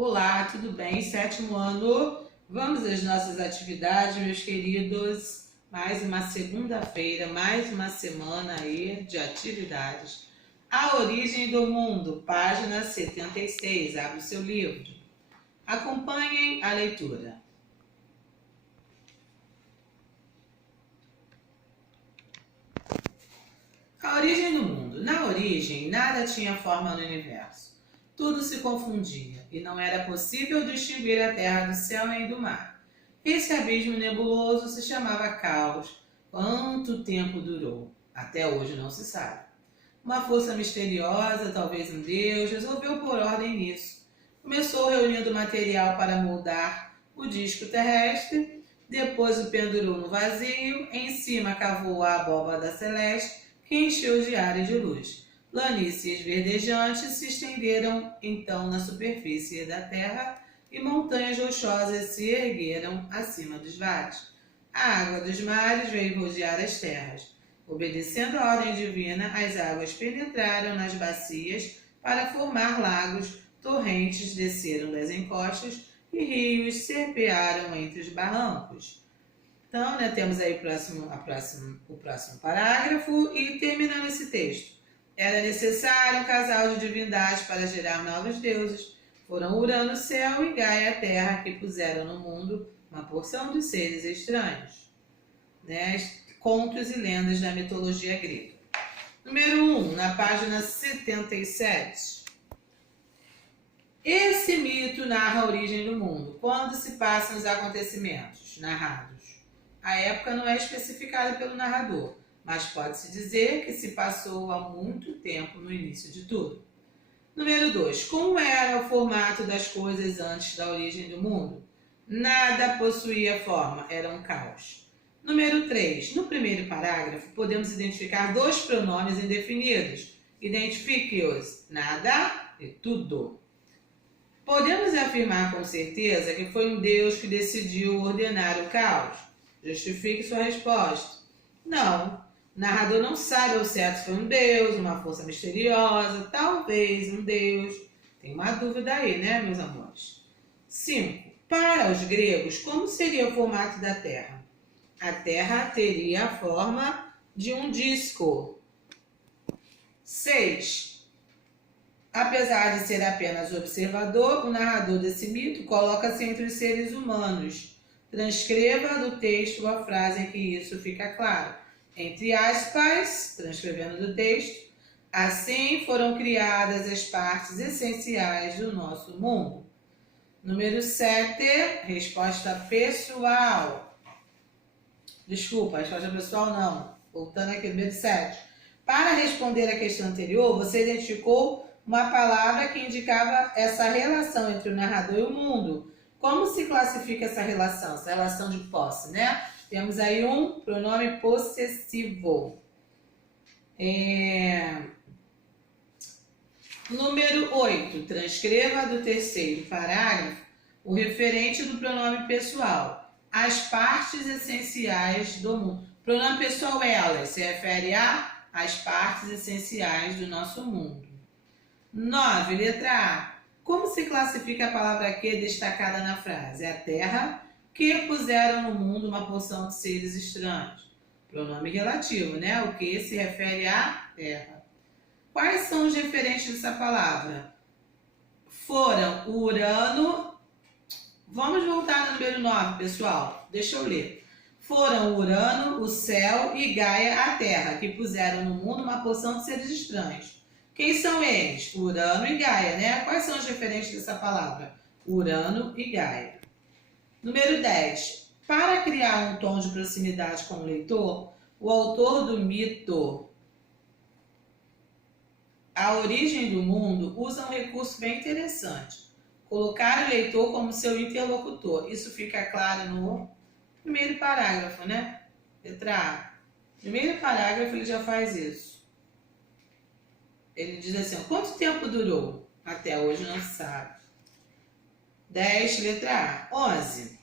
Olá, tudo bem? Sétimo ano, vamos às nossas atividades, meus queridos. Mais uma segunda-feira, mais uma semana aí de atividades. A origem do mundo, página 76, abre o seu livro. Acompanhem a leitura. A origem do mundo. Na origem, nada tinha forma no universo. Tudo se confundia, e não era possível distinguir a terra do céu nem do mar. Esse abismo nebuloso se chamava caos. Quanto tempo durou? Até hoje não se sabe. Uma força misteriosa, talvez um deus, resolveu pôr ordem nisso. Começou reunindo material para moldar o disco terrestre, depois o pendurou no vazio, em cima cavou a abóbada celeste, que encheu de áreas de luz. Planícies verdejantes se estenderam então na superfície da terra e montanhas rochosas se ergueram acima dos vales. A água dos mares veio rodear as terras. Obedecendo a ordem divina, as águas penetraram nas bacias para formar lagos, torrentes desceram das encostas e rios serpearam entre os barrancos. Então, temos aí o próximo parágrafo e terminando esse texto. Era necessário um casal de divindades para gerar novos deuses. Foram Urano, céu, e Gaia, a terra, que puseram no mundo uma porção de seres estranhos. Contos e lendas da mitologia grega. Número 1, na página 77. Esse mito narra a origem do mundo. Quando se passam os acontecimentos narrados? A época não é especificada pelo narrador, mas pode-se dizer que se passou há muito tempo no início de tudo. Número 2. Como era o formato das coisas antes da origem do mundo? Nada possuía forma, era um caos. Número 3. No primeiro parágrafo, podemos identificar dois pronomes indefinidos. Identifique-os, nada e tudo. Podemos afirmar com certeza que foi um Deus que decidiu ordenar o caos? Justifique sua resposta. Não. O narrador não sabe ao certo se foi um deus, uma força misteriosa, talvez um deus. Tem uma dúvida aí, né, meus amores? 5. Para os gregos, como seria o formato da Terra? A Terra teria a forma de um disco. 6. Apesar de ser apenas observador, o narrador desse mito coloca-se entre os seres humanos. Transcreva do texto a frase em que isso fica claro. Entre aspas, transcrevendo do texto, assim foram criadas as partes essenciais do nosso mundo. Número 7, resposta pessoal. Desculpa, resposta pessoal não. Voltando aqui, número 7. Para responder à questão anterior, você identificou uma palavra que indicava essa relação entre o narrador e o mundo. Como se classifica essa relação de posse, né? Temos aí um pronome possessivo. Número 8. Transcreva do terceiro parágrafo o referente do pronome pessoal. As partes essenciais do mundo. Pronome pessoal elas se refere às partes essenciais do nosso mundo. 9. Letra A. Como se classifica a palavra que destacada na frase? A terra que puseram no mundo uma porção de seres estranhos. Pronome relativo, né? O que se refere à terra. Quais são os referentes dessa palavra? Foram Urano. Vamos voltar no número 9, pessoal. Deixa eu ler. Foram Urano, o céu e Gaia, a terra, que puseram no mundo uma porção de seres estranhos. Quem são eles? Urano e Gaia, né? Quais são os referentes dessa palavra? Urano e Gaia. Número 10. Para criar um tom de proximidade com o leitor, o autor do mito A Origem do Mundo usa um recurso bem interessante. Colocar o leitor como seu interlocutor. Isso fica claro no primeiro parágrafo, né? Letra A. Primeiro parágrafo ele já faz isso. Ele diz assim, quanto tempo durou? Até hoje não se sabe. 10, letra A. 11.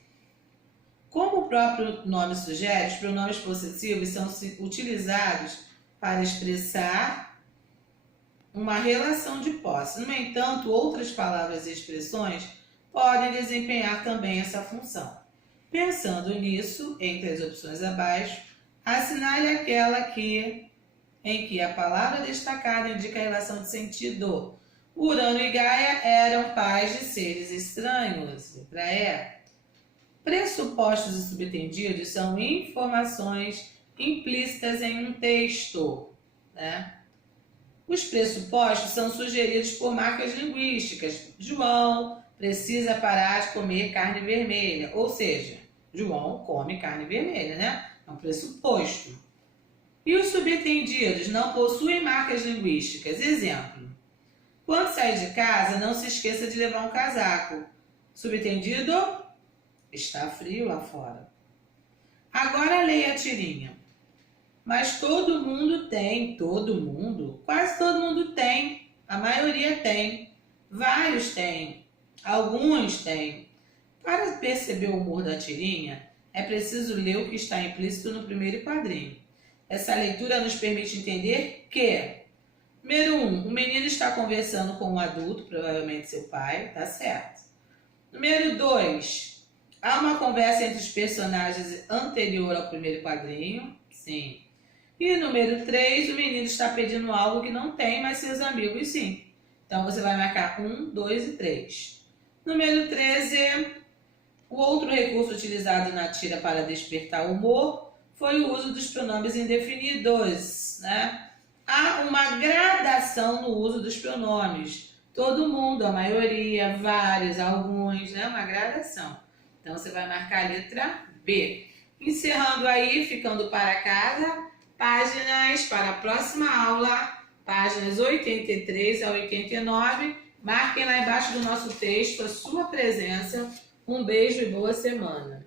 Como o próprio nome sugere, os pronomes possessivos são utilizados para expressar uma relação de posse. No entanto, outras palavras e expressões podem desempenhar também essa função. Pensando nisso, entre as opções abaixo, assinale aquela em que a palavra destacada indica a relação de sentido. Urano e Gaia eram pais de seres estranhos. Letra E. Pressupostos e subtendidos são informações implícitas em um texto, né? Os pressupostos são sugeridos por marcas linguísticas. João precisa parar de comer carne vermelha. Ou seja, João come carne vermelha, né? É um pressuposto. E os subtendidos não possuem marcas linguísticas. Exemplo: quando sair de casa, não se esqueça de levar um casaco. Subtendido: está frio lá fora. Agora leia a tirinha. Mas todo mundo tem, quase todo mundo tem, a maioria tem, vários têm, alguns têm. Para perceber o humor da tirinha, é preciso ler o que está implícito no primeiro quadrinho. Essa leitura nos permite entender que, número 1, o menino está conversando com um adulto, provavelmente seu pai, tá certo. Número 2, há uma conversa entre os personagens anterior ao primeiro quadrinho, sim. E número 3, o menino está pedindo algo que não tem, mas seus amigos sim. Então você vai marcar 1, 2 e 3. Número 13, o outro recurso utilizado na tira para despertar o humor foi o uso dos pronomes indefinidos, né? Há uma gradação no uso dos pronomes. Todo mundo, a maioria, vários, alguns, né? Uma gradação. Então você vai marcar a letra B. Encerrando aí, ficando para casa, páginas para a próxima aula, páginas 83 a 89. Marquem lá embaixo do nosso texto a sua presença. Um beijo e boa semana.